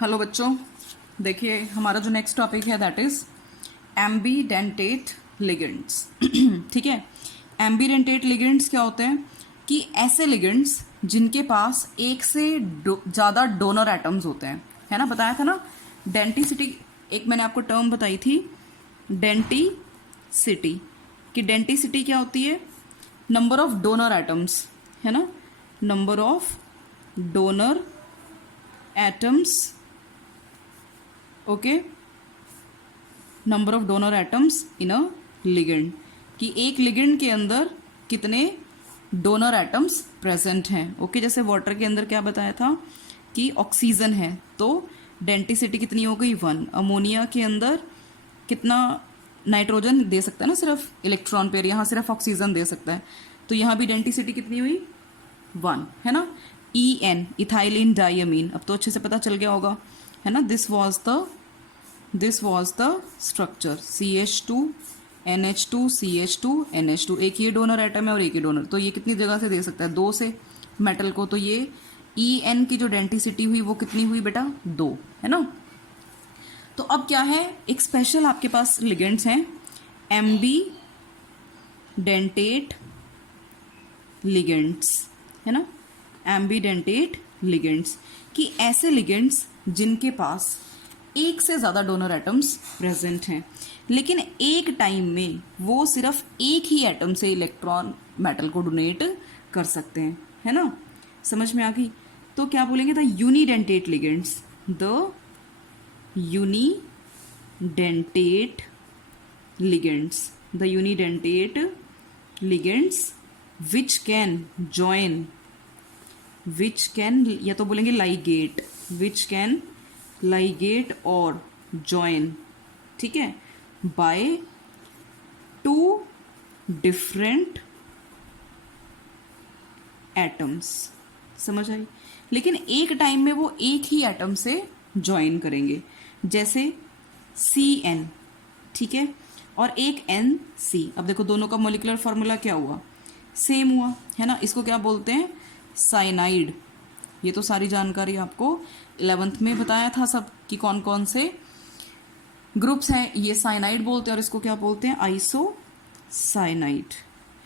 Hello बच्चों, देखिए हमारा जो नेक्स्ट टॉपिक है दैट इज एम्बीडेंटेट लिगेंड्स। ठीक है, एम्बीडेंटेट लिगेंड्स क्या होते हैं कि ऐसे लिगेंड्स जिनके पास एक से ज़्यादा डोनर एटम्स होते हैं, है ना। बताया था ना डेंटिसिटी, एक मैंने आपको टर्म बताई थी डेंटिसिटी, कि डेंटिसिटी क्या होती है, नंबर ऑफ डोनर एटम्स, है ना, number of donor atoms, okay, number of donor atoms in a ligand, कि एक लिगेंड के अंदर कितने डोनर एटम्स प्रेजेंट हैं। ओके, जैसे वाटर के अंदर क्या बताया था कि ऑक्सीजन है तो डेंटिसिटी कितनी हो गई 1। अमोनिया के अंदर कितना नाइट्रोजन दे सकता है ना, सिर्फ इलेक्ट्रॉन पेयर, यहाँ सिर्फ ऑक्सीजन दे सकता है, तो यहाँ भी डेंटिसिटी कितनी हुई 1, है ना। EN इथाइलिन डाइअमीन, अब तो अच्छे से पता चल गया होगा, है ना। This was the structure CH2 NH2 CH2 NH2, एक ये डोनर एटम है और एक ही डोनर, तो ये कितनी जगह से दे सकता है 2 से मेटल को, तो ये EN की जो डेंटिसिटी हुई वो कितनी हुई बेटा 2, है ना। तो अब क्या है, एक स्पेशल आपके पास लिगेंड्स हैं एम्बीडेंटेट लिगेंड्स, है ना, एम्बीडेंटेट लिगेंड्स, कि ऐसे लिगेंड्स जिनके पास एक से ज़्यादा डोनर एटम्स प्रेजेंट हैं, लेकिन एक टाइम में वो सिर्फ एक ही एटम से इलेक्ट्रॉन मेटल को डोनेट कर सकते हैं, है ना। समझ में आ गई। तो क्या बोलेंगे, the unidentate ligands, the unidentate ligands, the unidentate ligands which can join, which can, या तो बोलेंगे लाइगेट, विच कैन लाइगेट और जॉइन, ठीक है, बाय 2 डिफरेंट एटम्स। समझ आई। लेकिन एक टाइम में वो एक ही एटम से जॉइन करेंगे, जैसे CN, ठीक है, और एक NC। अब देखो दोनों का मॉलिक्यूलर फार्मूला क्या हुआ, सेम हुआ, है ना। इसको क्या बोलते हैं, साइनाइड। ये तो सारी जानकारी आपको 11th में बताया था सब, कि कौन कौन से ग्रुप्स हैं, ये साइनाइड बोलते हैं, और इसको क्या बोलते हैं, आइसोसाइनाइड,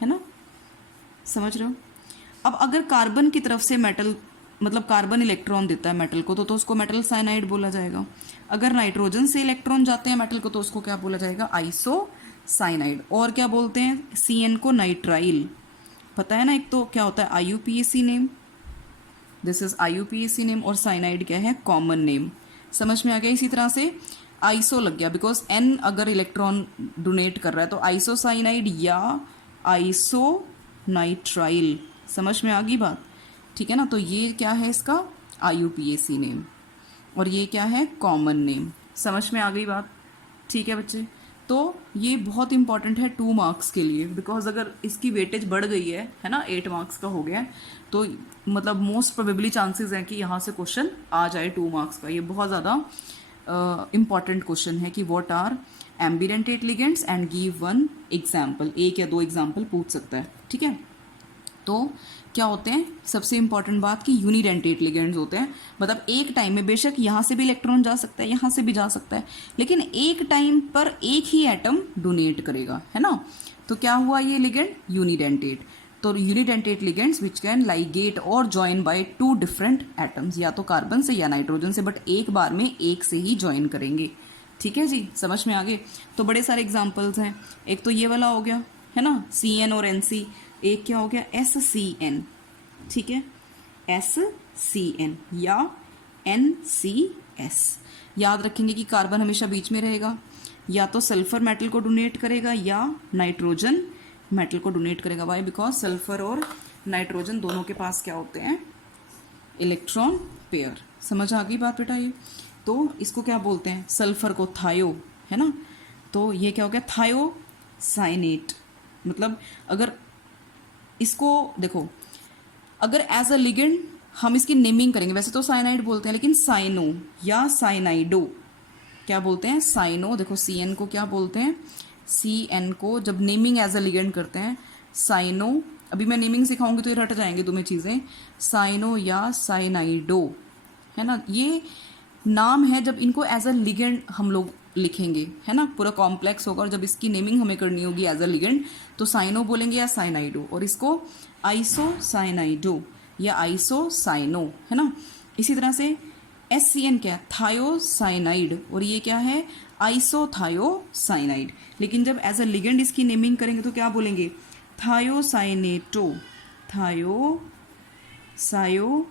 है ना। समझ रहे हो। अब अगर कार्बन की तरफ से मेटल, मतलब कार्बन इलेक्ट्रॉन देता है मेटल को, तो उसको मेटल साइनाइड बोला जाएगा। अगर नाइट्रोजन से इलेक्ट्रॉन जाते हैं मेटल को, तो उसको क्या बोला जाएगा, आइसोसाइनाइड। और क्या बोलते हैं, CN को नाइट्राइल, पता है ना। एक तो क्या होता है IUPAC name, this is IUPAC name, और साइनाइड क्या है, कॉमन नेम। समझ में आ गया। इसी तरह से आइसो लग गया, बिकॉज N अगर इलेक्ट्रॉन डोनेट कर रहा है तो आइसोसाइनाइड या आइसोनाइट्राइल। समझ में आ गई बात, ठीक है ना। तो ये क्या है, इसका IUPAC नेम, और ये क्या है, कॉमन नेम। समझ में आ गई बात, ठीक है बच्चे। तो ये बहुत इंपॉर्टेंट है 2 मार्क्स के लिए, बिकॉज अगर इसकी वेटेज बढ़ गई है ना, 8 मार्क्स का हो गया है, तो मतलब मोस्ट प्रोबेबली चांसेस हैं कि यहाँ से क्वेश्चन आ जाए 2 मार्क्स का। ये बहुत ज़्यादा इंपॉर्टेंट क्वेश्चन है कि what are ambidentate ligands and give 1 example, 1 या 2 एग्जाम्पल पूछ सकता है, ठीक है। तो क्या होते हैं, सबसे इंपॉर्टेंट बात कि यूनिडेंटेट लिगेंड्स होते हैं, मतलब एक टाइम में बेशक यहाँ से भी इलेक्ट्रॉन जा सकता है, यहाँ से भी जा सकता है, लेकिन एक टाइम पर एक ही एटम डोनेट करेगा, है ना। तो क्या हुआ ये लिगेंड, यूनिडेंटेट। तो unidentate ligands which can ligate और जॉइन बाय 2 डिफरेंट एटम्स, या तो कार्बन से या नाइट्रोजन से, बट एक बार में एक से ही जॉइन करेंगे, ठीक है जी। समझ में आ गए। तो बड़े सारे एग्जाम्पल्स हैं, एक तो ये वाला हो गया, है ना, CN और NC। एक क्या हो गया, SCN, ठीक है, SCN या NCS। याद रखेंगे कि कार्बन हमेशा बीच में रहेगा, या तो सल्फर मेटल को डोनेट करेगा या नाइट्रोजन मेटल को डोनेट करेगा। वाई, बिकॉज सल्फर और नाइट्रोजन दोनों के पास क्या होते हैं, इलेक्ट्रॉन पेयर। समझ आ गई बात बेटा। ये तो इसको क्या बोलते हैं, सल्फर को थायो, है ना। तो ये क्या हो गया, थायोसाइनेट। मतलब अगर इसको देखो, अगर एज अ लिगेंड हम इसकी नेमिंग करेंगे, वैसे तो साइनाइड बोलते हैं, लेकिन साइनो या साइनाइडो क्या बोलते हैं, साइनो। देखो CN को क्या बोलते हैं, CN को जब नेमिंग एज अ लिगेंड करते हैं साइनो, अभी मैं नेमिंग सिखाऊंगी तो ये रट जाएंगे तुम्हें चीज़ें, साइनो या साइनाइडो, है ना। ये नाम है जब इनको एज अ लिगेंड हम लोग लिखेंगे, है ना, पूरा कॉम्प्लेक्स होगा, और जब इसकी नेमिंग हमें करनी होगी एज अ लिगेंड तो साइनो बोलेंगे या साइनाइडो, और इसको आइसोसाइनाइडो या आइसोसाइनो, है ना। इसी तरह से SCN क्या है, थायोसाइनाइड, और ये क्या है, आइसोथायोसाइनाइड। लेकिन जब एज अ लिगेंड इसकी नेमिंग करेंगे तो क्या बोलेंगे, थायोसाइनेटो, थायो सायो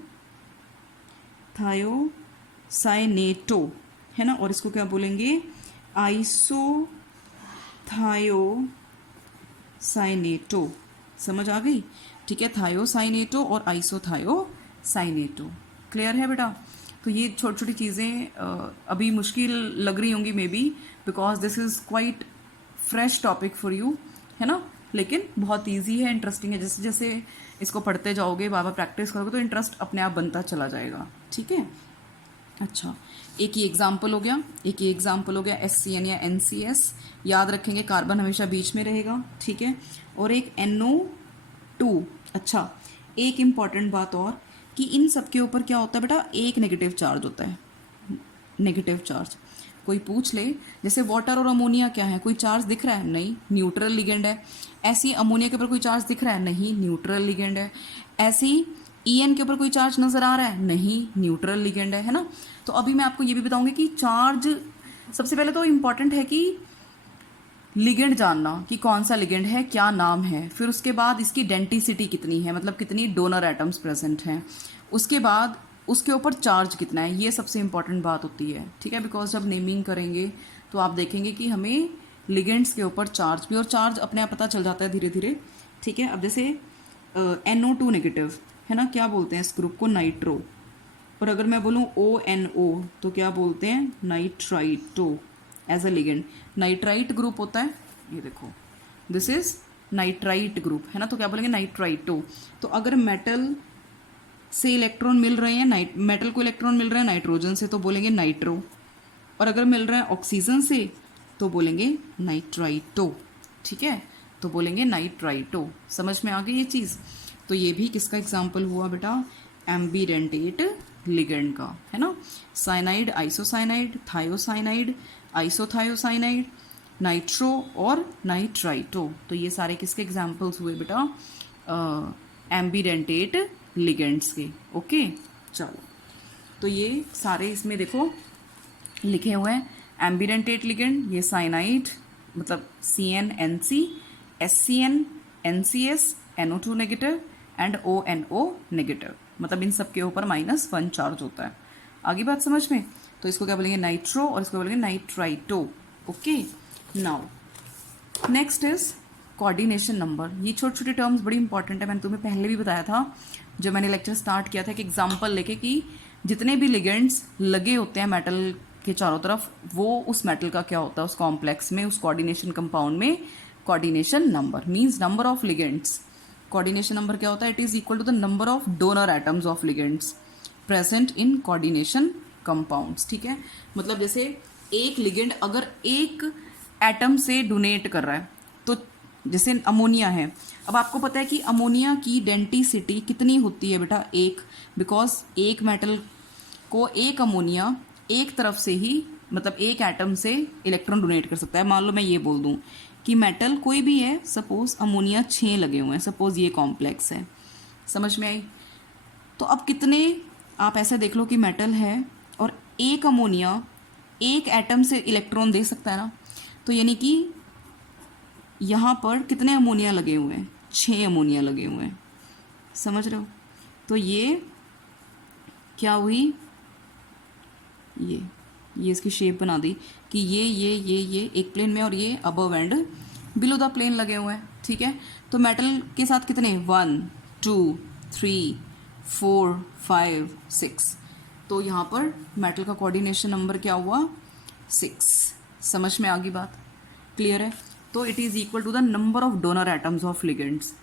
थायोसाइनेटो, है ना, और इसको क्या बोलेंगे, आइसोथायोसाइनेटो। समझ आ गई, ठीक है, थायोसाइनेटो और आइसोथायोसाइनेटो। क्लियर है बेटा। तो ये छोटी छोटी चीज़ें अभी मुश्किल लग रही होंगी may be, because this is quite fresh topic for you, है ना, लेकिन बहुत इजी है, इंटरेस्टिंग है। जैसे जैसे इसको पढ़ते जाओगे, बार बार प्रैक्टिस करोगे तो इंटरेस्ट अपने आप बनता चला जाएगा, ठीक है। अच्छा, एक ही एग्जाम्पल हो गया, एक ही एग्जाम्पल हो गया SCN या NCS। याद रखेंगे कार्बन हमेशा बीच में रहेगा, ठीक है, और एक NO2। अच्छा, एक इम्पॉर्टेंट बात और, कि इन सब के ऊपर क्या होता है बेटा, एक नेगेटिव चार्ज होता है, नेगेटिव चार्ज। कोई पूछ ले, जैसे वाटर और अमोनिया क्या है, कोई चार्ज दिख रहा है, नहीं, न्यूट्रल लिगेंड है। ऐसी अमोनिया के ऊपर कोई चार्ज दिख रहा है, नहीं, न्यूट्रल लिगेंड है। ऐसी EN के ऊपर कोई चार्ज नजर आ रहा है, नहीं, न्यूट्रल लिगेंड है ना। तो अभी मैं आपको ये भी बताऊंगी कि चार्ज, सबसे पहले तो इम्पॉर्टेंट है कि लिगेंड जानना कि कौन सा लिगेंड है, क्या नाम है, फिर उसके बाद इसकी डेंटिसिटी कितनी है, मतलब कितनी डोनर एटम्स प्रेजेंट हैं, उसके बाद उसके ऊपर चार्ज कितना है, ये सबसे इंपॉर्टेंट बात होती है, ठीक है। बिकॉज जब नेमिंग करेंगे तो आप देखेंगे कि हमें लिगेंड्स के ऊपर चार्ज भी, और चार्ज अपने आप पता चल जाता है धीरे धीरे, ठीक है। अब जैसे NO2 नेगेटिव, है ना, क्या बोलते हैं इस ग्रुप को, नाइट्रो। और अगर मैं बोलूँ ONO तो क्या बोलते हैं, nitrito, as a ligand. Nitrite group होता है, ये देखो, दिस इज नाइट्राइट ग्रुप, है ना, तो क्या बोलेंगे, नाइट्राइटो। तो अगर मेटल से इलेक्ट्रॉन मिल रहे हैं, मेटल को इलेक्ट्रॉन मिल रहे हैं नाइट्रोजन से, तो बोलेंगे नाइट्रो, और अगर मिल रहे हैं ऑक्सीजन से तो बोलेंगे नाइट्राइटो, ठीक है, तो बोलेंगे नाइट्राइटो। समझ में आ गई ये चीज़। तो ये भी किसका एग्जाम्पल हुआ बेटा, एम्बीडेंटेट लिगेंड का, है ना। साइनाइड, आइसोसाइनाइड, थायोसाइनाइड, आइसोथायोसाइनाइड, नाइट्रो और नाइट्राइटो। तो ये सारे किसके एग्जाम्पल्स हुए बेटा, एम्बीडेंटेट लिगेंड्स के। ओके, चलो, तो ये सारे इसमें देखो लिखे हुए हैं। एम्बीडेंटेट लिगेंड, ये साइनाइड मतलब CnNC, SCN, NCS, NO2 negative and ONO negative, मतलब इन सब के ऊपर -1 चार्ज होता है। आगे बात समझ में। तो इसको क्या बोलेंगे, नाइट्रो, और इसको बोलेंगे nitrito. Okay, now next is coordination number. ये छोटी छोटी टर्म्स बड़ी इंपॉर्टेंट है, मैंने तुम्हें पहले भी बताया था जब मैंने लेक्चर स्टार्ट किया था, एक एग्जाम्पल लेके कि जितने भी लिगेंड्स लगे होते हैं मेटल के चारों तरफ, वो उस मेटल का क्या होता है, उस कॉम्प्लेक्स में, उस कोऑर्डिनेशन कंपाउंड में coordination number means number of ligands. Coordination number क्या होता है, it is equal to the number of donor atoms of ligands present in coordination compounds, ठीक है। मतलब जैसे एक लिगेंड अगर एक एटम से डोनेट कर रहा है, तो जैसे अमोनिया है, अब आपको पता है कि अमोनिया की डेंटिसिटी कितनी होती है बेटा, एक, बिकॉज एक मेटल को एक अमोनिया एक तरफ से ही, मतलब एक एटम से इलेक्ट्रॉन डोनेट कर सकता है। मान लो मैं ये बोल दूं कि मेटल कोई भी है, सपोज अमोनिया 6 लगे हुए हैं, सपोज ये कॉम्प्लेक्स है, समझ में आई। तो अब कितने, आप ऐसे देख लो कि मेटल है और एक अमोनिया एक एटम से इलेक्ट्रॉन दे सकता है ना, तो यानी कि यहाँ पर कितने अमोनिया लगे हुए हैं, 6 अमोनिया लगे हुए हैं, समझ रहे हो। तो ये क्या हुई, ये इसकी शेप बना दी कि ये एक प्लेन में और ये above and below the plane लगे हुए हैं, ठीक है। तो मेटल के साथ कितने, 1 2 3 4 5 6, तो यहाँ पर मेटल का कोऑर्डिनेशन नंबर क्या हुआ, 6। समझ में आ गई बात, क्लियर है। तो it is equal to the number of donor atoms of ligands.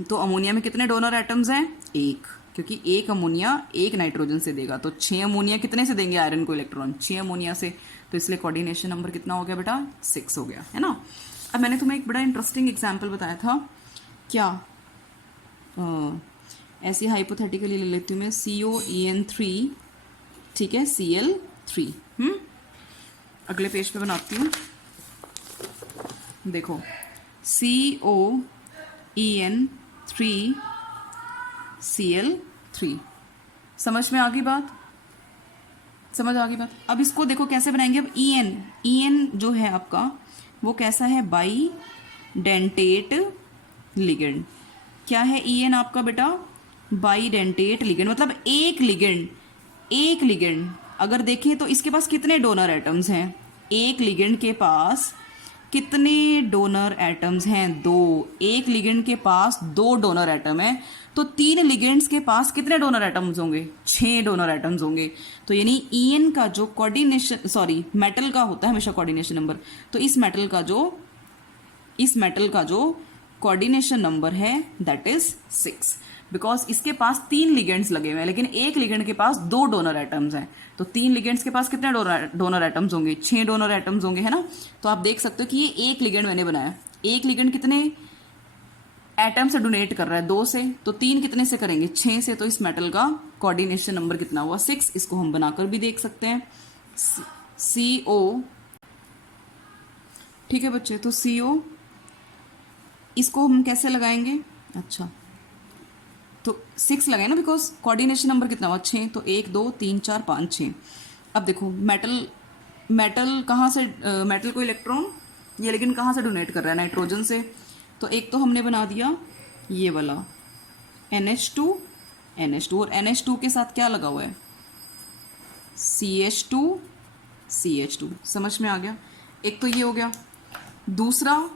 तो अमोनिया में कितने डोनर एटम्स हैं, एक, क्योंकि एक अमोनिया एक नाइट्रोजन से देगा, तो 6 अमोनिया कितने से देंगे आयरन को इलेक्ट्रॉन, 6 अमोनिया से, तो इसलिए कोऑर्डिनेशन नंबर कितना हो गया बेटा, 6 हो गया, है ना। अब मैंने तुम्हें एक बड़ा इंटरेस्टिंग एग्जाम्पल बताया था, क्या ऐसी हाइपोथेटिकली ले लेती हूँ मैं, COEN3, ठीक है, Cl3। अगले पेज पे बनाती हूँ। देखो COEN3 Cl3। समझ में आ गई बात? समझ आ गई बात? अब इसको देखो कैसे बनाएंगे। अब EN जो है आपका वो कैसा है, बाई डेंटेट लिगेंड। क्या है EN आपका बेटा? बाई डेंटेट लिगेंड, मतलब एक लिगेंड। अगर देखें तो इसके पास कितने डोनर एटम्स हैं? एक लिगेंड के पास कितने डोनर एटम्स हैं? 2। एक लिगेंड के पास 2 डोनर एटम है, तो 3 लिगेंड्स के पास कितने डोनर एटम्स होंगे? 6 डोनर एटम्स होंगे। तो यानी EN का जो कोऑर्डिनेशन, मेटल का होता है हमेशा कोऑर्डिनेशन नंबर, तो इस मेटल का जो कोऑर्डिनेशन नंबर है दैट इज 6, बिकॉज इसके पास 3 लिगेंड्स लगे हुए हैं, लेकिन एक लिगेंड के पास 2 डोनर एटम्स हैं। तो 3 लिगेंड्स के पास कितने डोनर एटम्स होंगे? 6 डोनर एटम्स होंगे, है ना। तो आप देख सकते हो कि ये एक लिगेंड मैंने बनाया। एक लिगेंड कितने एटम से डोनेट कर रहा है? 2 से। तो 3 कितने से करेंगे? 6 से। तो इस मेटल का कोऑर्डिनेशन नंबर कितना हुआ? 6। इसको हम बनाकर भी देख सकते हैं। CO, ठीक है बच्चे। तो CO इसको हम कैसे लगाएंगे? अच्छा, तो 6 लगाए ना, बिकॉज कोऑर्डिनेशन नंबर कितना हुआ? 6। तो 1 2 3 4 5 6। अब देखो मेटल कहाँ से, मेटल को इलेक्ट्रॉन ये लेकिन कहाँ से डोनेट कर रहा है? नाइट्रोजन से। तो एक तो हमने बना दिया ये वाला NH2 और NH2 के साथ क्या लगा हुआ है? CH2। समझ में आ गया? एक तो ये हो गया। दूसरा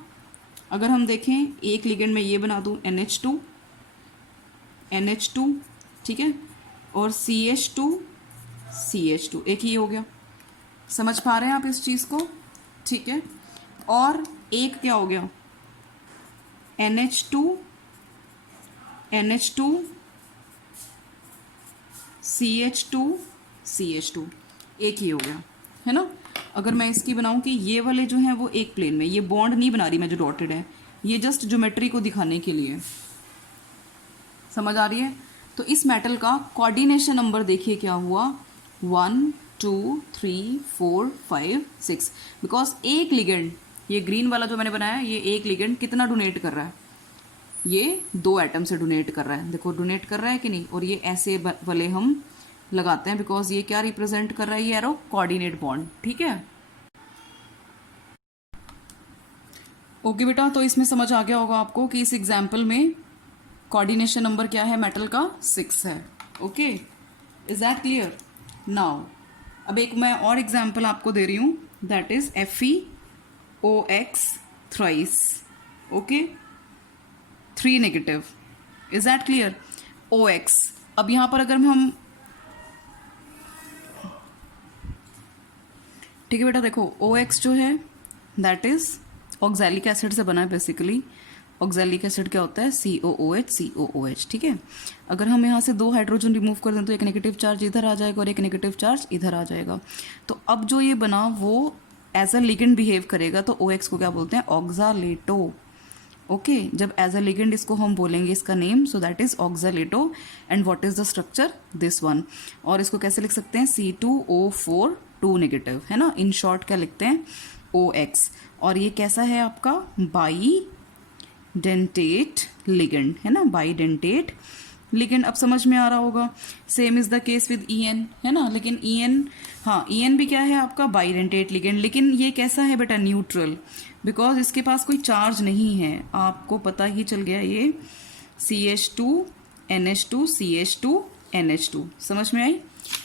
अगर हम देखें, एक लिगेंड में ये बना दूं NH2, ठीक है, और CH2, एक ही हो गया। समझ पा रहे हैं आप इस चीज़ को? ठीक है। और एक क्या हो गया? NH2, CH2, एक ही हो गया, है ना। अगर मैं इसकी बनाऊं कि ये वाले जो हैं वो एक प्लेन में, ये बॉन्ड नहीं बना रही मैं जो डॉटेड है, ये जस्ट ज्योमेट्री को दिखाने के लिए। समझ आ रही है? तो इस मेटल का कोऑर्डिनेशन नंबर देखिए क्या हुआ? 1 2 3 4 5 6, बिकॉज एक लिगेंड, ये ग्रीन वाला जो मैंने बनाया, ये एक लिगेंड कितना डोनेट कर रहा है? ये 2 एटम से डोनेट कर रहा है। देखो डोनेट कर रहा है कि नहीं। और ये ऐसे वाले हम लगाते हैं, बिकॉज ये क्या रिप्रेजेंट कर रहा है? ये एरो कोऑर्डिनेट बॉन्ड। ठीक है, ओके बेटा। तो इसमें समझ आ गया होगा आपको कि इस एग्जाम्पल में कोऑर्डिनेशन नंबर क्या है मेटल का? 6 है। Okay, is that clear? Now अब एक मैं और एग्जाम्पल आपको दे रही हूँ, that is FeOX thrice. Okay, 3 negative. Is that clear? OX। अब यहां पर अगर हम, ठीक है बेटा, देखो OX जो है दैट इज ऑक्सैलिक एसिड से बना है बेसिकली। ऑक्सैलिक एसिड क्या होता है? COOH। ठीक है, अगर हम यहाँ से 2 हाइड्रोजन रिमूव कर दें तो एक नेगेटिव चार्ज इधर आ जाएगा और एक नेगेटिव चार्ज इधर आ जाएगा। तो अब जो ये बना वो एज अ लिगेंड बिहेव करेगा, तो OX को क्या बोलते हैं? ऑक्सालेटो। ओके, जब एज अ लिगेंड इसको हम बोलेंगे इसका name, so that is oxalato. And what is the structure? This one. और इसको कैसे लिख सकते हैं? C2O4 2 नेगेटिव, है ना। इन शॉर्ट क्या लिखते हैं? OX। और ये कैसा है आपका? बाई डेंटेट लिगेंड, है ना, बाई डेंटेट लिगेंड। अब समझ में आ रहा होगा। Same is the case with EN, है ना। लेकिन EN, हाँ EN भी क्या है आपका? By dentate ligand. लेकिन ये कैसा है बेटा? न्यूट्रल, बिकॉज इसके पास कोई चार्ज नहीं है। आपको पता ही चल गया ये CH2 NH2 CH2 NH2। समझ में आई?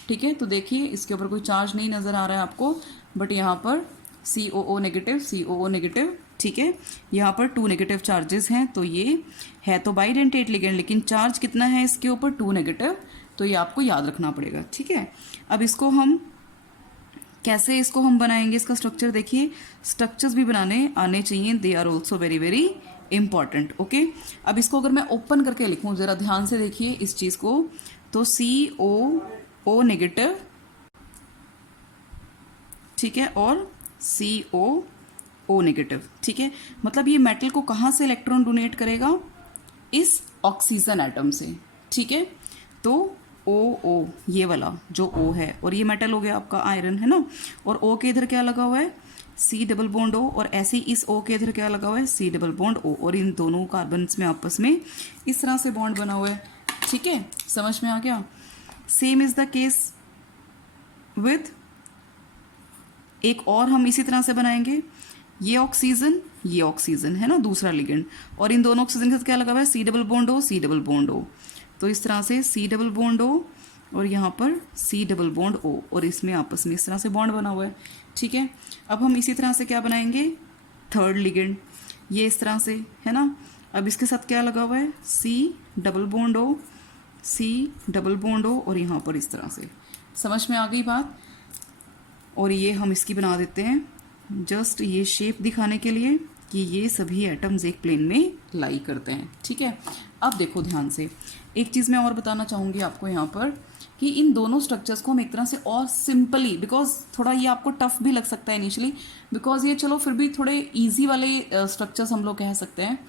ठीक है, तो देखिए इसके ऊपर कोई चार्ज नहीं नजर आ रहा है आपको, बट यहाँ पर COO नेगेटिव, ठीक है, यहाँ पर 2 नेगेटिव चार्जेस हैं। तो ये है तो बाइडेंटेट लिगेंड, लेकिन चार्ज कितना है इसके ऊपर? 2 नेगेटिव। तो ये आपको याद रखना पड़ेगा। ठीक है, अब इसको हम कैसे इसको हम बनाएंगे? इसका स्ट्रक्चर देखिए, स्ट्रक्चर्स भी बनाने आने चाहिए, they are also very very important. Okay, अब इसको अगर मैं ओपन करके लिखूं, जरा ध्यान से देखिए इस चीज को, तो COO नेगेटिव, ठीक है, और COO नेगेटिव। ठीक है, मतलब ये मेटल को कहाँ से इलेक्ट्रॉन डोनेट करेगा? इस ऑक्सीजन एटम से। ठीक है, तो ओ ये वाला जो ओ है, और ये मेटल हो गया आपका आयरन, है ना, और ओ के इधर क्या लगा हुआ है, सी डबल बॉन्ड ओ, और ऐसे ही इस ओ के इधर क्या लगा हुआ है, सी डबल बॉन्ड ओ, और इन दोनों कार्बन्स में आपस में इस तरह से बॉन्ड बना हुआ है। ठीक है, समझ में आ गया। Same is the case with एक और हम इसी तरह से बनाएंगे, ये ऑक्सीजन है ना, दूसरा लिगेंड, और इन दोनों ऑक्सीजन के साथ क्या लगा हुआ है, C double bond O, C double bond O, तो इस तरह से सी डबल बॉन्ड ओ और यहाँ पर सी डबल बॉन्ड ओ, और इसमें आपस में इस तरह से बॉन्ड बना हुआ है। ठीक है, अब हम इसी तरह से क्या बनाएंगे, थर्ड लिगेंड, ये इस तरह से, है ना, अब इसके साथ क्या लगा हुआ है, C double bond O, C double bond O, और यहाँ पर इस तरह से। समझ में आ गई बात। और ये हम इसकी बना देते हैं जस्ट ये शेप दिखाने के लिए कि ये सभी एटम्स एक प्लेन में लाई करते हैं। ठीक है, अब देखो ध्यान से, एक चीज़ मैं और बताना चाहूँगी आपको यहाँ पर कि इन दोनों स्ट्रक्चर्स को हम एक तरह से और सिंपली, बिकॉज थोड़ा ये आपको टफ भी लग सकता है इनिशियली, बिकॉज ये चलो फिर भी थोड़े ईजी वाले स्ट्रक्चर्स हम लोग कह सकते हैं।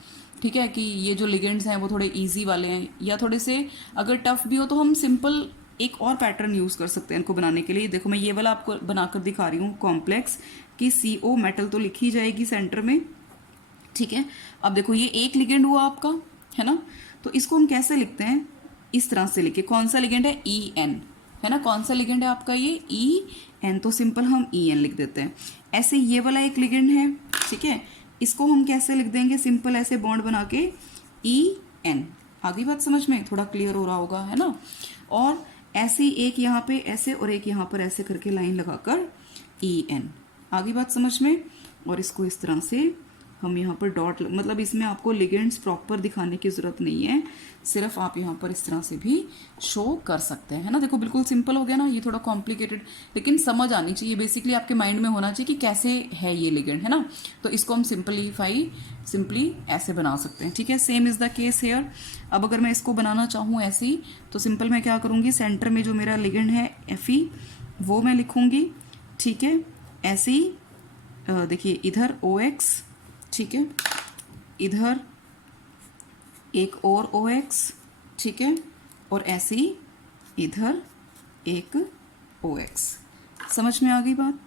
ठीक है, कि ये जो लिगेंड्स हैं वो थोड़े ईजी वाले हैं, या थोड़े से अगर टफ भी हो तो हम सिंपल एक और पैटर्न यूज़ कर सकते हैं इनको बनाने के लिए। देखो मैं ये वाला आपको बनाकर दिखा रही हूँ कॉम्प्लेक्स, कि CO मेटल तो लिखी जाएगी सेंटर में। ठीक है, अब देखो ये एक लिगेंड हुआ आपका, है ना, तो इसको हम कैसे लिखते हैं, इस तरह से लिखे, कौन सा लिगेंड है, EN, है ना, कौन सा लिगेंड है आपका ये EN, तो सिंपल हम EN लिख देते हैं। ऐसे ये वाला एक लिगेंड है, ठीक है, इसको हम कैसे लिख देंगे, सिंपल ऐसे बॉन्ड बना के EN। आगे बात समझ में थोड़ा क्लियर हो रहा होगा, है ना। और ऐसे एक यहाँ पे ऐसे और एक यहाँ पर ऐसे करके लाइन लगाकर EN, आगे बात समझ में। और इसको इस तरह से हम यहाँ पर डॉट, मतलब इसमें आपको लिगेंड्स प्रॉपर दिखाने की ज़रूरत नहीं है, सिर्फ आप यहाँ पर इस तरह से भी शो कर सकते हैं, है ना। देखो बिल्कुल सिंपल हो गया ना, ये थोड़ा कॉम्प्लिकेटेड लेकिन समझ आनी चाहिए, बेसिकली आपके माइंड में होना चाहिए कि कैसे है ये लिगेंड, है ना। तो इसको हम सिंपली ऐसे बना सकते हैं। ठीक है, same is the case hair. अब अगर मैं इसको बनाना चाहूँ ऐसे ही, तो सिंपल मैं क्या करूँगी, सेंटर में जो मेरा लिगेंड है Fe वो मैं लिखूँगी। ठीक है, ऐसे ही देखिए इधर OX, ठीक है, इधर एक और OX, ठीक है, और ऐसे ही इधर एक OX। समझ में आ गई बात।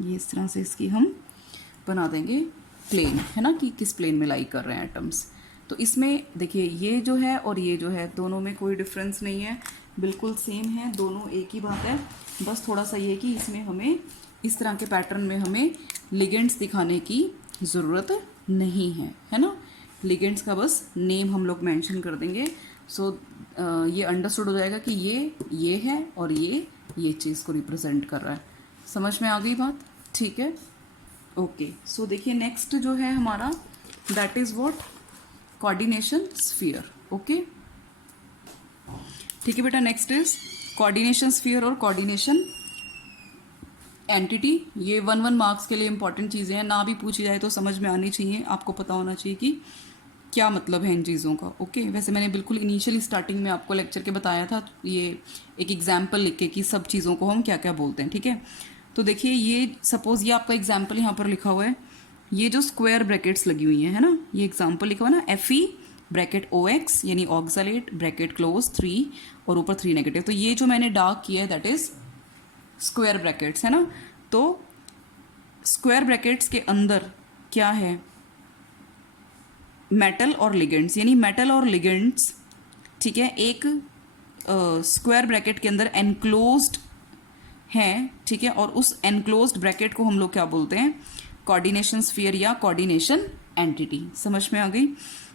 ये इस तरह से इसकी हम बना देंगे प्लेन, है ना, कि किस प्लेन में लाई कर रहे हैं एटम्स। तो इसमें देखिए ये जो है और ये जो है, दोनों में कोई डिफरेंस नहीं है, बिल्कुल सेम है, दोनों एक ही बात है। बस थोड़ा सा ये कि इसमें हमें इस तरह के पैटर्न में हमें लिगेंड्स दिखाने की ज़रूरत नहीं है ना। लिगेंड्स का बस नेम हम लोग मेंशन कर देंगे। सो ये अंडरस्टूड हो जाएगा कि ये है और ये चीज़ को रिप्रेजेंट कर रहा है। समझ में आ गई बात। ठीक है, ओके। सो देखिए नेक्स्ट जो है हमारा, that is what, coordination sphere. Okay, ठीक है बेटा, नेक्स्ट इज कोऑर्डिनेशन स्फीयर और कोऑर्डिनेशन एंटिटी। ये 1 मार्क्स के लिए इंपॉर्टेंट चीज़ें हैं, ना भी पूछी जाए तो समझ में आनी चाहिए, आपको पता होना चाहिए कि क्या मतलब है इन चीज़ों का। ओके, वैसे मैंने बिल्कुल इनिशियली स्टार्टिंग में आपको लेक्चर के बताया था, ये एक एग्जाम्पल लिख के कि सब चीज़ों को हम क्या क्या बोलते हैं। ठीक है, तो देखिए ये सपोज ये आपका एग्जाम्पल यहाँ पर लिखा हुआ है, ये जो स्क्वायर ब्रैकेट्स लगी हुई हैं, है ना, ये एग्जाम्पल लिखा हुआ है ना, Fe ब्रैकेट OX यानी ऑक्सलेट ब्रैकेट क्लोज 3 और ऊपर 3 नेगेटिव। तो ये जो मैंने डार्क किया है दैट इज स्क्वायर ब्रैकेट्स, है ना। तो स्क्वायर ब्रैकेट्स के अंदर क्या है, मेटल और लिगेंड्स, यानी मेटल और लिगेंड्स, ठीक है, एक स्क्वायर ब्रैकेट के अंदर एनक्लोज्ड हैं। ठीक है, और उस एनक्लोज्ड ब्रैकेट को हम लोग क्या बोलते हैं, कोऑर्डिनेशन स्फीयर या कोऑर्डिनेशन एंटिटी। समझ में आ गई।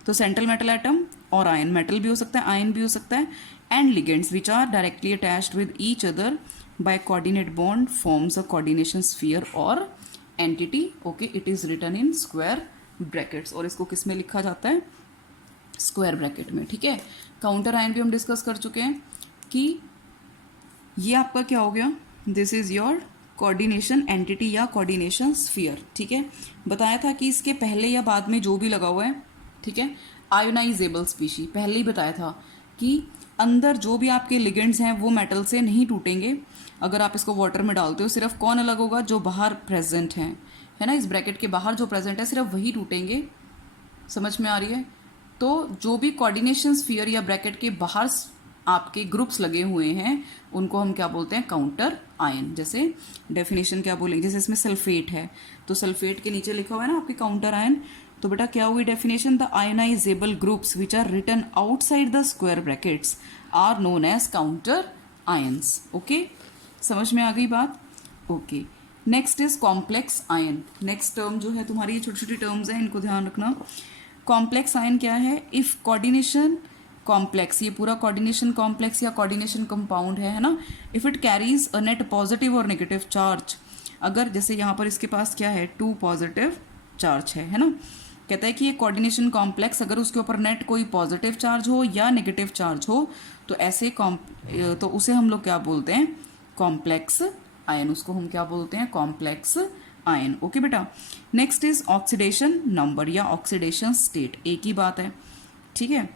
तो सेंट्रल मेटल एटम और आयन, मेटल भी हो सकता है आयन भी हो सकता है, and ligands which are directly attached with each other by coordinate bond forms a coordination sphere or entity. Okay, it is written in square brackets, और इसको किस में लिखा जाता है, स्क्वायर ब्रैकेट में। ठीक है, काउंटर आयन भी हम डिस्कस कर चुके हैं कि ये आपका क्या हो गया, this is your coordination entity या कोऑर्डिनेशन स्फीयर। ठीक है, बताया था कि इसके पहले या बाद में जो भी लगा हुआ है, ठीक है, आयोनाइजेबल स्पीशी, पहले ही बताया था कि अंदर जो भी आपके लिगेंड्स हैं वो मेटल से नहीं टूटेंगे अगर आप इसको वाटर में डालते हो। सिर्फ कौन अलग होगा, जो बाहर प्रेजेंट हैं, है ना, इस ब्रैकेट के बाहर जो प्रेजेंट है सिर्फ वही टूटेंगे। समझ में आ रही है। तो जो भी कोऑर्डिनेशन स्फीयर या ब्रैकेट के बाहर आपके ग्रुप्स लगे हुए हैं उनको हम क्या बोलते हैं, काउंटर आयन। जैसे डेफिनेशन क्या बोलेंगे, जैसे इसमें सल्फेट है तो सल्फेट के नीचे लिखा हुआ है ना आपके काउंटर आयन। तो बेटा क्या हुई definition, the ionizable groups which are written outside the square brackets are known as counter ions. Okay, समझ में आ गई बात। Okay, next is complex ion. Next term जो है तुम्हारी, ये छोटी छोटी टर्म्स हैं, इनको ध्यान रखना। कॉम्प्लेक्स आयन क्या है, इफ कोऑर्डिनेशन कॉम्प्लेक्स, ये पूरा कोऑर्डिनेशन कॉम्प्लेक्स या कोऑर्डिनेशन कंपाउंड है ना, if it carries a net positive और नेगेटिव चार्ज। अगर जैसे यहाँ पर इसके पास क्या है, 2 पॉजिटिव चार्ज है ना, कहता है कि ये कोऑर्डिनेशन कॉम्प्लेक्स अगर उसके ऊपर नेट कोई पॉजिटिव चार्ज हो या नेगेटिव चार्ज हो तो ऐसे तो उसे हम लोग क्या बोलते हैं, कॉम्प्लेक्स आयन। उसको हम क्या बोलते हैं, कॉम्प्लेक्स आयन। ओके बेटा, नेक्स्ट इज ऑक्सीडेशन नंबर या ऑक्सीडेशन स्टेट, एक ही बात है, ठीक है।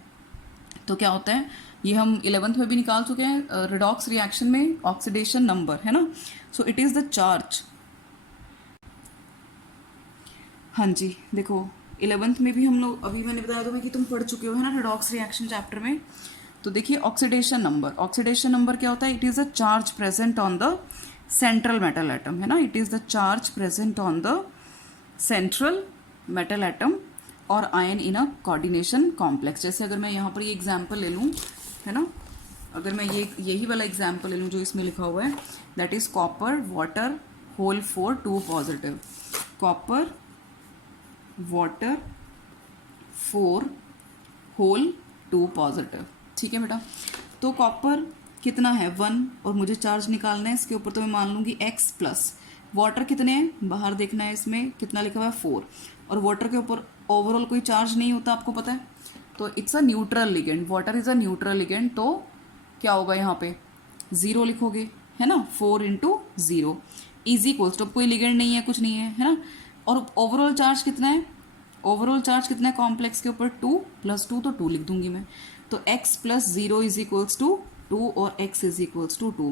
तो क्या होता है, ये हम 11th में भी निकाल चुके हैं, रिडॉक्स रिएक्शन में ऑक्सीडेशन नंबर है ना, so it is the charge. हाँ जी, देखो 11th में भी हम लोग, अभी मैंने बताया तुम्हें कि तुम पढ़ चुके हो है ना रिडॉक्स रिएक्शन चैप्टर में। तो देखिए ऑक्सीडेशन नंबर क्या होता है, it is the charge present on the central metal atom, है ना, it is the charge present on the central metal atom और ion in a coordination complex. जैसे अगर मैं यहाँ पर ये एग्जाम्पल ले लूँ, है ना, अगर मैं यही वाला एग्जाम्पल ले लूँ जो इसमें लिखा हुआ है, that is copper water whole 4 2 positive, copper water 4 whole 2 positive, ठीक है बेटा। तो कॉपर कितना है 1 और मुझे चार्ज निकालना है इसके ऊपर, तो मैं मान लूँगी x प्लस वाटर कितने हैं, बाहर देखना है, इसमें कितना लिखा हुआ है 4, और वाटर के ऊपर ओवरऑल कोई चार्ज नहीं होता, आपको पता है, तो it's a neutral ligand, water is a neutral ligand, तो क्या होगा यहाँ पे 0 लिखोगे, है ना, 4 इंटू 0 इज इक्वल्स टू, कोई लिगेंड नहीं है, कुछ नहीं है ना, और ओवरऑल चार्ज कितना है, कॉम्प्लेक्स के ऊपर 2 + 2, तो 2 लिख दूंगी मैं, तो x + 0 इज इक्वल्स टू 2 और x इज इक्वल्स टू 2,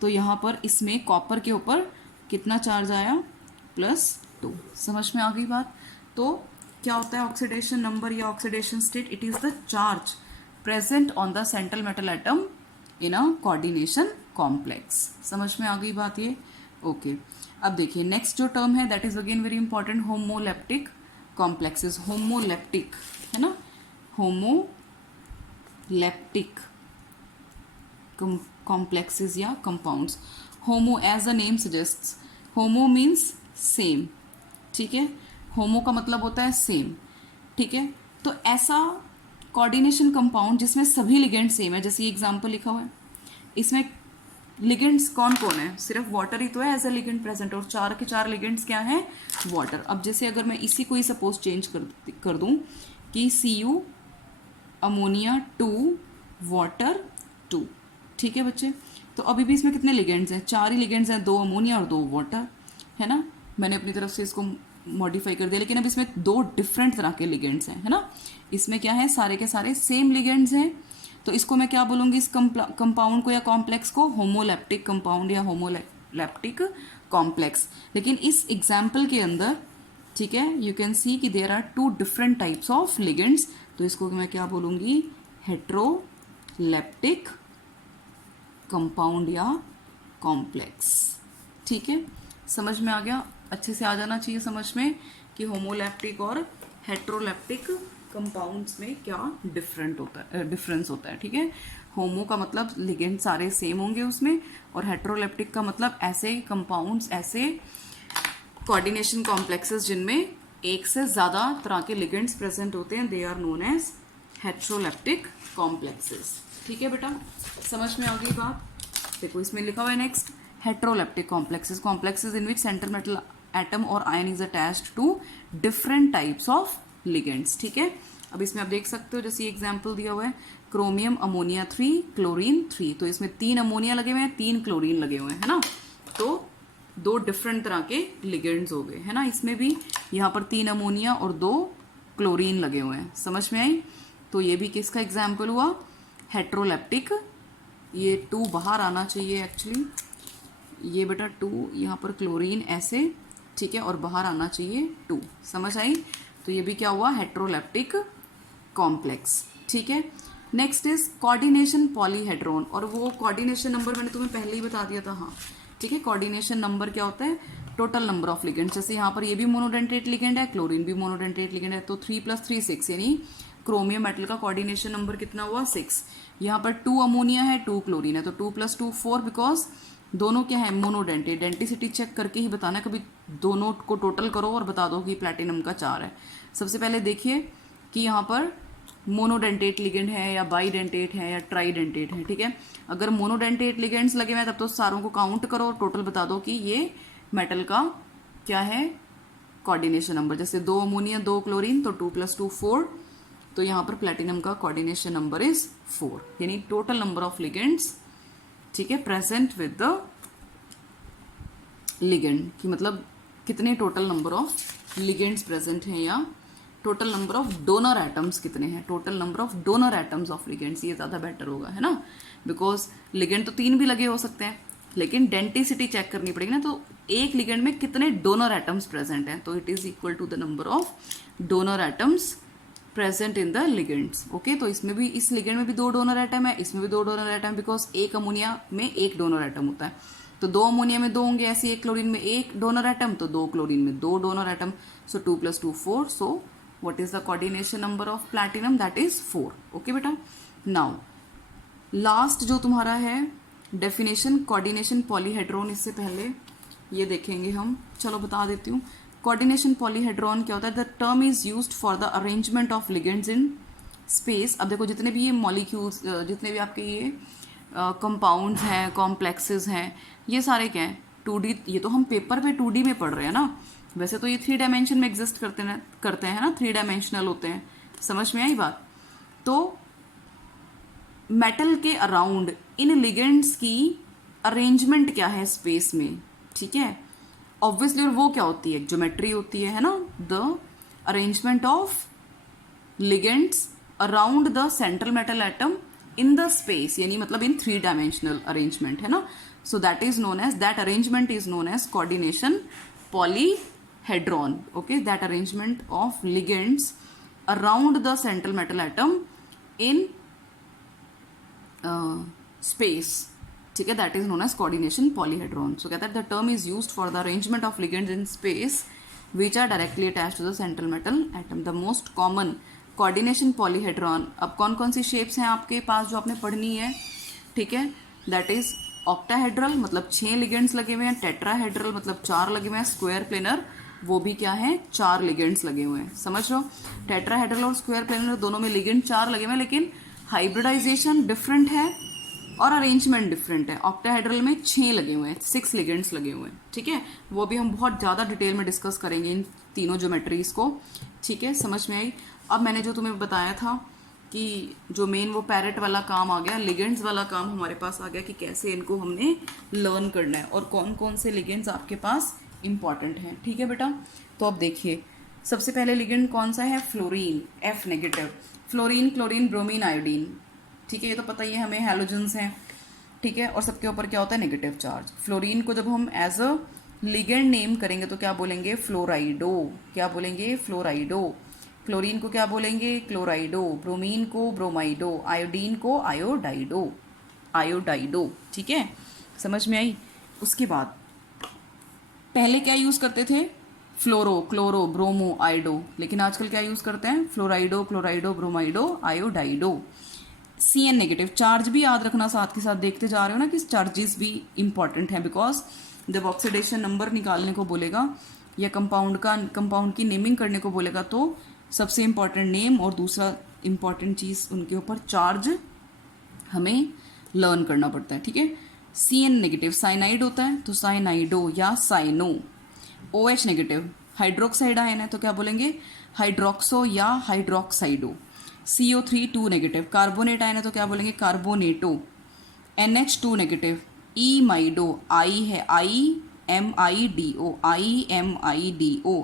तो यहाँ पर इसमें कॉपर के ऊपर कितना चार्ज आया, +2। समझ में आ गई बात। तो क्या होता है ऑक्सीडेशन नंबर या oxidation state, it is the charge present on the central metal atom in a coordination complex. समझ में आ गई बात ये। ओके, अब देखिए नेक्स्ट जो टर्म है that is again very important, homoleptic complexes. Homoleptic है ना, होमोलेप्टिक complexes या compounds। Homo as a name suggests, homo means same, ठीक है, होमो का मतलब होता है सेम, ठीक है। तो ऐसा कोऑर्डिनेशन कंपाउंड जिसमें सभी लिगेंड सेम है, जैसे ये एग्जांपल लिखा हुआ है, इसमें लिगेंड्स कौन कौन है, सिर्फ वाटर ही तो है एज अ लिगेंड प्रेजेंट, और 4 के 4 लिगेंड्स क्या है, वाटर। अब जैसे अगर मैं इसी को ही सपोज चेंज कर दूं कि Cu अमोनिया 2 वाटर 2, ठीक है बच्चे। तो अभी भी इसमें कितने लिगेंड्स हैं, 4 ही लिगेंड्स हैं, 2 अमोनिया और 2 वाटर, है ना। मैंने अपनी तरफ से इसको मॉडिफाई कर दिया, लेकिन अब इसमें 2 डिफरेंट तरह के लिगेंड्स हैं, है ना। इसमें क्या है, सारे के सारे सेम लिगेंड्स हैं, तो इसको मैं क्या बोलूँगी, इस कंपाउंड को या कॉम्प्लेक्स को होमोलेप्टिक कंपाउंड या होमोलेप्टिक कॉम्प्लेक्स। लेकिन इस एग्जाम्पल के अंदर, ठीक है, यू कैन सी कि there are 2 different types of ligands, तो इसको मैं क्या बोलूँगी, हेट्रोलेप्टिक कंपाउंड या कॉम्प्लेक्स, ठीक है। समझ में आ गया, अच्छे से आ जाना चाहिए समझ में कि होमोलेप्टिक और हेट्रोलेप्टिक कंपाउंड्स में क्या डिफरेंस होता है, ठीक है। होमो का मतलब लिगेंड सारे सेम होंगे उसमें, और हेट्रोलेप्टिक का मतलब ऐसे कंपाउंड्स, ऐसे कोऑर्डिनेशन कॉम्प्लेक्सेस जिनमें एक से ज़्यादा तरह के लिगेंड्स प्रेजेंट होते हैं, they are known as heteroleptic complexes, ठीक है बेटा। समझ में आ गई बात। देखो इसमें लिखा हुआ है next, heteroleptic complexes in which central metal atom और ion is attached to different types of ligands, ठीक है। अब इसमें आप देख सकते हो, जैसे एग्जाम्पल दिया हुआ है, क्रोमियम अमोनिया 3 क्लोरीन 3, तो इसमें 3 अमोनिया लगे हुए हैं, 3 क्लोरीन लगे हुए हैं, है ना। तो 2 डिफरेंट तरह के लिगेंड्स हो गए, है ना। इसमें भी यहाँ पर 3 अमोनिया और 2 क्लोरीन लगे हुए हैं, समझ में आई। तो ये भी किसका एग्जाम्पल हुआ, हेट्रोलेप्टिक। ये 2 बाहर आना चाहिए एक्चुअली, ये बेटा 2 यहाँ पर क्लोरीन ऐसे, ठीक है, और बाहर आना चाहिए 2, समझ आई। तो ये भी क्या हुआ, हेट्रोलेप्टिक कॉम्प्लेक्स, ठीक है। नेक्स्ट इज कोऑर्डिनेशन पॉलीहेड्रॉन, और वो कोऑर्डिनेशन नंबर मैंने तुम्हें पहले ही बता दिया था, हाँ ठीक है। कोऑर्डिनेशन नंबर क्या होता है, टोटल नंबर ऑफ लिगेंड्स। जैसे यहाँ पर ये भी मोनोडेंटेट लिगेंड है, क्लोरीन भी मोनोडेंटेट लिगेंड है, तो 3 + 3 6, यानी क्रोमियम मेटल का कोऑर्डिनेशन नंबर कितना हुआ 6। यहाँ पर 2 अमोनिया है, 2 क्लोरीन है, तो 2 + 2 4, बिकॉज दोनों क्या है मोनोडेंटेट। डेंटिसिटी चेक करके ही बताना, कभी दोनों को टोटल करो और बता दो कि प्लैटिनम का 4 है। सबसे पहले देखिए कि यहाँ पर मोनोडेंटेट लिगेंड है या बाईडेंटेट है या ट्राईडेंटेट है, ठीक है। अगर मोनोडेंटेट लिगेंड्स लगे हुए हैं तब तो सारों को काउंट करो और टोटल बता दो कि ये मेटल का क्या है कोऑर्डिनेशन नंबर। जैसे 2 अमोनिया 2 क्लोरीन, तो 2 + 2 4, तो यहाँ पर प्लैटिनम का कोऑर्डिनेशन नंबर इज 4, यानी टोटल नंबर ऑफ लिगेंड्स, ठीक है, प्रेजेंट विद द लिगेंड, कि मतलब कितने total number of ligands present हैं, या total number of donor atoms कितने हैं, total number of donor atoms of ligands, ये ज़्यादा बेटर होगा, है ना। बिकॉज लिगेंड तो 3 भी लगे हो सकते हैं, लेकिन डेंटिसिटी चेक करनी पड़ेगी ना, तो एक लिगेंड में कितने डोनर एटम्स प्रेजेंट हैं, तो it is equal to the number of donor atoms present in the ligands. Okay, तो इसमें भी, इस लिगेंड में भी 2 डोनर एटम है, इसमें भी 2 डोनर एटम, बिकॉज एक अमोनिया में 1 डोनर एटम होता है, तो 2 अमोनिया में 2 होंगे, ऐसे एक क्लोरीन में 1 डोनर एटम, तो 2 क्लोरीन में 2 donor atom, so 2 + 2 4, so what is the coordination number of platinum, that is 4। okay बेटा, now last जो तुम्हारा है डेफिनेशन कोऑर्डिनेशन पॉलीहेड्रॉन, इससे पहले ये देखेंगे हम, चलो बता देती हूँ। कोऑर्डिनेशन पॉलीहेड्रॉन क्या होता है, the term is used for the arrangement of ligands in space. अब देखो जितने भी ये मॉलिक्यूल्स, जितने भी आपके ये कंपाउंड्स हैं, कॉम्प्लेक्सेस हैं, ये सारे क्या हैं 2D, ये तो हम पेपर पे 2D में पढ़ रहे हैं ना, वैसे तो ये 3 डायमेंशन में एग्जिस्ट करते हैं ना, 3 डायमेंशनल होते हैं, समझ में आई बात। तो मेटल के अराउंड इन लिगेंड्स की अरेंजमेंट क्या है स्पेस में, ठीक है, ऑब्वियसली, और वो क्या होती है, ज्योमेट्री होती है ना, the arrangement of ligands around the central metal atom in the space, यानी मतलब इन 3 डायमेंशनल अरेंजमेंट है ना, so that is known as, that arrangement is known as coordination polyhedron। okay, that arrangement of ligands around the central metal atom in space, ठीक है, that is known as coordination polyhedron। so कहता है the term is used for the arrangement of ligands in space which are directly attached to the central metal atom। the most common coordination polyhedron, अब कौन कौन सी shapes हैं आपके पास जो आपने पढ़नी है, ठीक है, that is ऑक्टाहेड्रल, मतलब 6 लिगेंड्स लगे हुए हैं, टेट्राहेड्रल मतलब 4 लगे हुए हैं, स्क्वायर प्लेनर वो भी क्या है 4 लिगेंड्स लगे हुए हैं, समझ लो। टेट्राहेड्रल और स्क्वायर प्लेनर दोनों में लिगेंड 4 लगे हुए हैं, लेकिन हाइब्रिडाइजेशन डिफरेंट है और अरेंजमेंट डिफरेंट है। ऑक्टाहेड्रल में 6 लगे हुए हैं, 6 लिगेंड्स लगे हुए हैं, ठीक है, वो भी हम बहुत ज़्यादा डिटेल में डिस्कस करेंगे इन तीनों ज्योमेट्रीज को, ठीक है, समझ में आई। अब मैंने जो तुम्हें बताया था कि जो मेन वो पैरेट वाला काम आ गया, लिगेंड्स वाला काम हमारे पास आ गया कि कैसे इनको हमने लर्न करना है और कौन कौन से लिगेंड्स आपके पास इंपॉर्टेंट हैं, ठीक है बेटा। तो अब देखिए सबसे पहले लिगेंड कौन सा है, fluorine, F negative, fluorine, chlorine, bromine, iodine, ठीक है, ये तो पता ही है हमें, हैलोजेंस हैं, ठीक है, और सबके ऊपर क्या होता है नेगेटिव चार्ज। फ्लोरीन को जब हम एज अ लिगेंड नेम करेंगे तो क्या बोलेंगे, फ्लोराइडो, क्या बोलेंगे, फ्लोराइडो। क्लोरीन को क्या बोलेंगे, क्लोराइडो, ब्रोमीन को ब्रोमाइडो, आयोडीन को आयोडाइडो, आयोडाइडो, ठीक है, समझ में आई। उसके बाद पहले क्या यूज़ करते थे, फ्लोरो, क्लोरो, ब्रोमो, आयोडो, लेकिन आजकल क्या यूज़ करते हैं, फ्लोराइडो, क्लोराइडो, ब्रोमाइडो, आयोडाइडो। Cn नेगेटिव, चार्ज भी याद रखना, साथ के साथ देखते जा रहे हो ना कि चार्जेस भी इंपॉर्टेंट है, बिकॉज जब ऑक्सीडेशन नंबर निकालने को बोलेगा या कंपाउंड की नेमिंग करने को बोलेगा तो सबसे इम्पॉर्टेंट नेम और दूसरा इम्पॉर्टेंट चीज़ उनके ऊपर चार्ज हमें लर्न करना पड़ता है, ठीक है। Cn नेगेटिव साइनाइड होता है तो साइनाइडो या cyano. OH negative hydroxide ion है तो क्या बोलेंगे, हाइड्रोक्सो या हाइड्रोक्साइडो। CO3 2 नेगेटिव कार्बोनेट आयन है तो क्या बोलेंगे, कार्बोनेटो। NH2 नेगेटिव ईमाइडो, आई है IMIDO, IMIDO,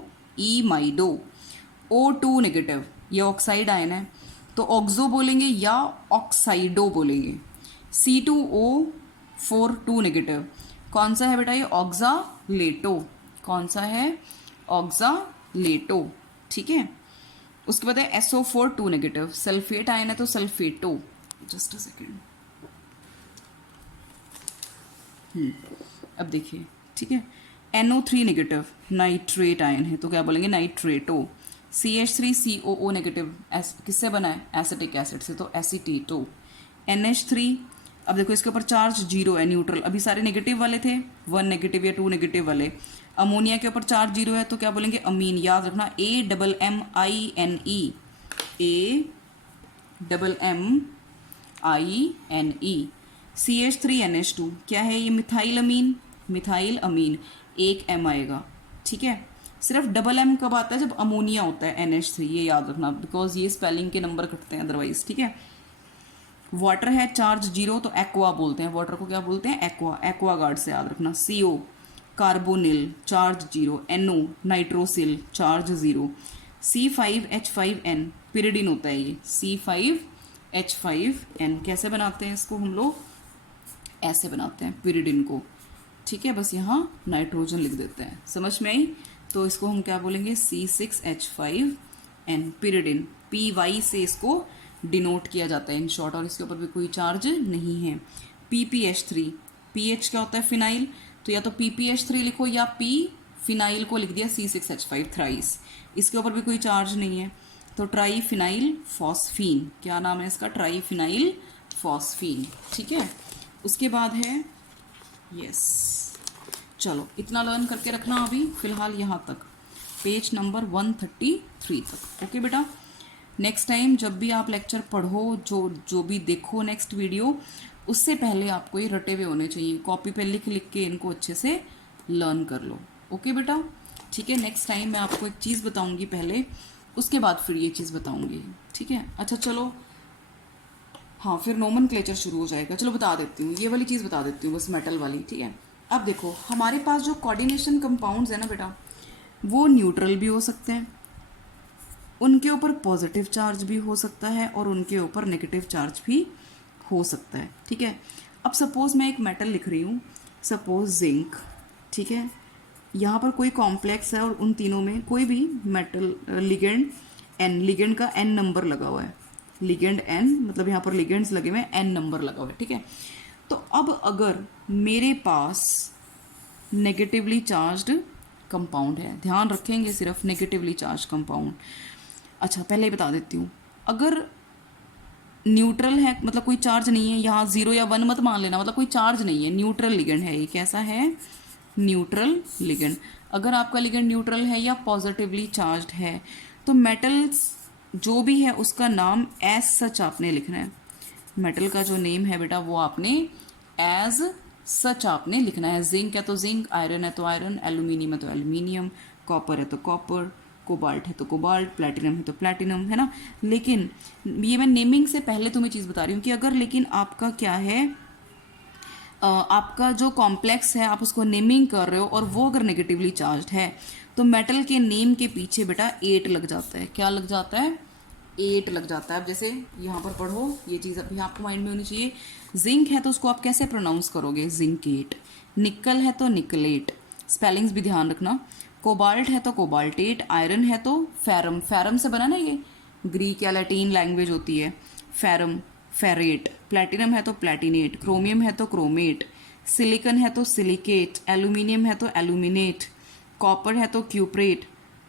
ईमाइडो। O2 नेगेटिव ये ऑक्साइड आयन है तो ऑक्सो बोलेंगे या ऑक्साइडो बोलेंगे। C2O4 2 नेगेटिव कौन सा है बेटा, ये ऑक्सालेटो, कौन सा है, ऑक्सालेटो, ठीक है। उसके बाद है SO4 2 नेगेटिव, सल्फेट आयन है तो सल्फेटो, जस्ट अ सेकेंड। अब देखिए, ठीक है, NO3 नेगेटिव, नाइट्रेट आयन है तो क्या बोलेंगे, नाइट्रेटो। CH3COO नेगेटिव, किससे बना है, एसिटिक एसिड से, तो एसिटेटो। NH3, अब देखो इसके ऊपर चार्ज 0 है, न्यूट्रल, अभी सारे नेगेटिव वाले थे, 1 नेगेटिव या 2 नेगेटिव वाले। अमोनिया के ऊपर चार्ज 0 है तो क्या बोलेंगे, अमीन, याद रखना, AMMINE, AMMINE। CH3NH2 क्या है, ये मिथाइल अमीन, मिथाइल अमीन, एक M आएगा, ठीक है। सिर्फ डबल M कब आता है, जब अमोनिया होता है, NH3, ये याद रखना, बिकॉज ये स्पेलिंग के नंबर कटते हैं अदरवाइज, ठीक है। वाटर है चार्ज 0 तो एक्वा बोलते हैं, वाटर को क्या बोलते हैं, एक्वा, एक्वा गार्ड से याद रखना। CO carbonyl, charge 0। NO nitrosyl, charge 0। C5H5N pyridine होता है ये, C5H5N। कैसे बनाते हैं इसको हम लोग, ऐसे बनाते हैं पिरिडिन को, ठीक है। बस यहाँ नाइट्रोजन लिख देते हैं, समझ में आई। तो इसको हम क्या बोलेंगे, C6H5N पिरिडिन, PY से इसको डिनोट किया जाता है इन शॉर्ट, और इसके ऊपर भी कोई चार्ज नहीं है। PPH3, PH क्या होता है, फिनाइल, तो या तो PPH3 लिखो या P फिनाइल को लिख दिया C6H5 थ्राइस, इसके ऊपर भी कोई चार्ज नहीं है, तो ट्राई फिनाइल फॉस्फीन, क्या नाम है इसका, ट्राई फिनाइल फॉस्फीन, ठीक है। उसके बाद है, यस, चलो इतना लर्न करके रखना अभी फिलहाल यहाँ तक, पेज नंबर 133 तक, ओके बेटा। नेक्स्ट टाइम जब भी आप लेक्चर पढ़ो, जो भी देखो नेक्स्ट वीडियो, उससे पहले आपको ये रटे हुए होने चाहिए, कॉपी पे लिख लिख के इनको अच्छे से लर्न कर लो, ओके बेटा, ठीक है। नेक्स्ट टाइम मैं आपको एक चीज़ बताऊंगी पहले, उसके बाद फिर ये चीज़ बताऊंगी, ठीक है। अच्छा चलो, हाँ फिर नोमेनक्लेचर शुरू हो जाएगा, चलो बता देती हूँ, ये वाली चीज़ बता देती हूँ बस, मेटल वाली, ठीक है। अब देखो हमारे पास जो कोऑर्डिनेशन कंपाउंड्स है ना बेटा, वो न्यूट्रल भी हो सकते हैं, उनके ऊपर पॉजिटिव चार्ज भी हो सकता है और उनके ऊपर नेगेटिव चार्ज भी हो सकता है, ठीक है। अब सपोज मैं एक मेटल लिख रही हूँ, सपोज जिंक, ठीक है, यहाँ पर कोई कॉम्प्लेक्स है और उन तीनों में कोई भी मेटल लिगेंड N, लिगेंड का N नंबर लगा हुआ है, लिगेंड N मतलब यहाँ पर लिगेंड्स लगे हुए हैं, N नंबर लगा हुआ है, ठीक है। तो अब अगर मेरे पास नेगेटिवली चार्ज्ड कंपाउंड है, ध्यान रखेंगे सिर्फ नेगेटिवली चार्ज कंपाउंड। अच्छा पहले ही बता देती हूँ, अगर न्यूट्रल है मतलब कोई चार्ज नहीं है, यहाँ 0 या 1 मत मान लेना, मतलब कोई चार्ज नहीं है, न्यूट्रल लिगेंड है ये, कैसा है, न्यूट्रल लिगेंड। अगर आपका लिगेंड न्यूट्रल है या पॉजिटिवली चार्ज्ड है, तो मेटल्स जो भी है उसका नाम एज सच आपने लिखना है, मेटल का जो नेम है बेटा वो आपने एज सच आपने लिखना है। जिंक है तो जिंक, आयरन है तो आयरन, एल्यूमिनियम है तो एल्यूमिनियम, कॉपर है तो कॉपर, कोबाल्ट है तो कोबाल्ट, प्लैटिनम है तो प्लैटिनम, है ना। लेकिन ये मैं नेमिंग से पहले तुम्हें चीज़ बता रही हूँ कि अगर लेकिन आपका क्या है, आपका जो कॉम्प्लेक्स है आप उसको नेमिंग कर रहे हो और वो अगर नेगेटिवली चार्ज्ड है, तो मेटल के नेम के पीछे बेटा 8 लग जाता है, क्या लग जाता है, 8 लग जाता है। अब जैसे यहाँ पर पढ़ो, ये चीज़ अभी आपको माइंड में होनी चाहिए, जिंक है तो उसको आप कैसे प्रोनाउंस करोगे, जिंकेट, निकल है तो निकलेट, स्पेलिंग्स भी ध्यान रखना, कोबाल्ट है तो कोबाल्टेट, आयरन है तो फेरम, फेरम से बना ना ये, ग्रीक या लैटिन लैंग्वेज होती है, फेरम, फेरेट, प्लैटिनम है तो प्लैटिनेट, क्रोमियम है तो क्रोमेट, सिलिकन है तो सिलिकेट, एल्यूमिनियम है तो एल्यूमिनेट, कॉपर है तो क्यूप्रेट,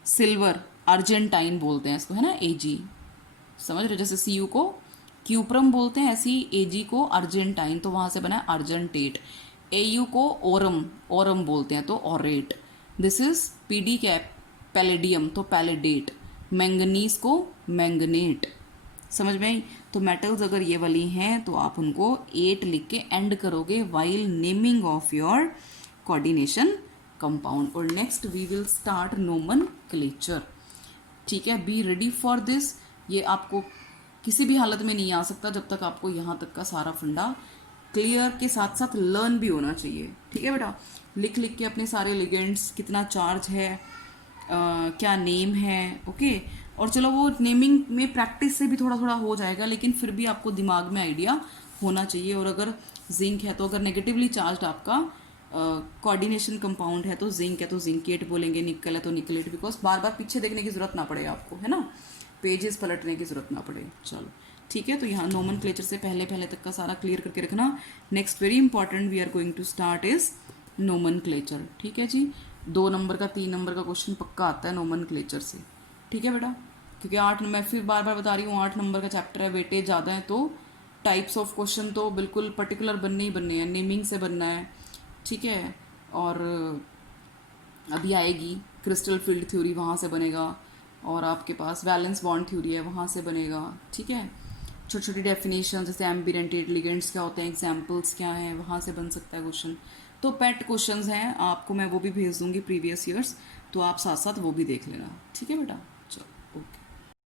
सिल्वर अर्जेंटाइन बोलते हैं इसको, है ना, AG, समझ रहे हो, जैसे Cu को क्यूप्रम बोलते हैं, ऐसी AG को अर्जेंटाइन, तो वहाँ से बना है अर्जेंटेट, AU को ओरम, ओरम बोलते हैं तो ऑरेट, this is PD cap palladium तो पैलेडेट, मैंगनीज को मैंगनेट, समझ में आई। तो मेटल्स अगर ये वाली हैं तो आप उनको 8 लिख के एंड करोगे while naming of your coordination compound. और next we will start nomenclature, ठीक है, बी रेडी फॉर दिस। ये आपको किसी भी हालत में नहीं आ सकता जब तक आपको यहाँ तक का सारा फंडा क्लियर के साथ साथ लर्न भी होना चाहिए, ठीक है बेटा। लिख लिख के अपने सारे लिगेंड्स, कितना चार्ज है, क्या नेम है, ओके। और चलो वो नेमिंग में प्रैक्टिस से भी थोड़ा थोड़ा हो जाएगा, लेकिन फिर भी आपको दिमाग में आइडिया होना चाहिए। और अगर जिंक है तो अगर नेगेटिवली चार्ज आपका कोऑर्डिनेशन कंपाउंड है तो जिंक है तो जिंकेट बोलेंगे, निकल है तो निकलेट, बिकॉज बार बार पीछे देखने की जरूरत ना पड़े आपको, है ना। पेजेस पलटने की ज़रूरत ना पड़े। चलो ठीक है, तो यहाँ नोमेनक्लेचर से पहले पहले तक का सारा क्लियर करके रखना। Next very important we are going to start is nomenclature. ठीक है जी, 2 नंबर का 3 नंबर का क्वेश्चन पक्का आता है नोमेनक्लेचर से। ठीक है बेटा, क्योंकि 8, मैं फिर बार बार बता रही हूँ 8 नंबर का चैप्टर है, वेटेज ज़्यादा है, तो टाइप्स ऑफ क्वेश्चन तो बिल्कुल पर्टिकुलर बनने ही बनने हैं, नेमिंग से बनना है। ठीक है, और अभी आएगी क्रिस्टल फील्ड थ्योरी, वहाँ से बनेगा, और आपके पास वैलेंस बॉन्ड थ्योरी है, वहाँ से बनेगा। ठीक है, छोटी छोटी डेफिनेशन जैसे एम्बिडेंटेड लिगेंड्स क्या होते हैं, एग्जाम्पल्स क्या हैं, वहाँ से बन सकता है क्वेश्चन। तो पेट क्वेश्चंस हैं, आपको मैं वो भी भेज दूंगी प्रीवियस ईयर्स, तो आप साथ साथ वो भी देख लेना। ठीक है बेटा।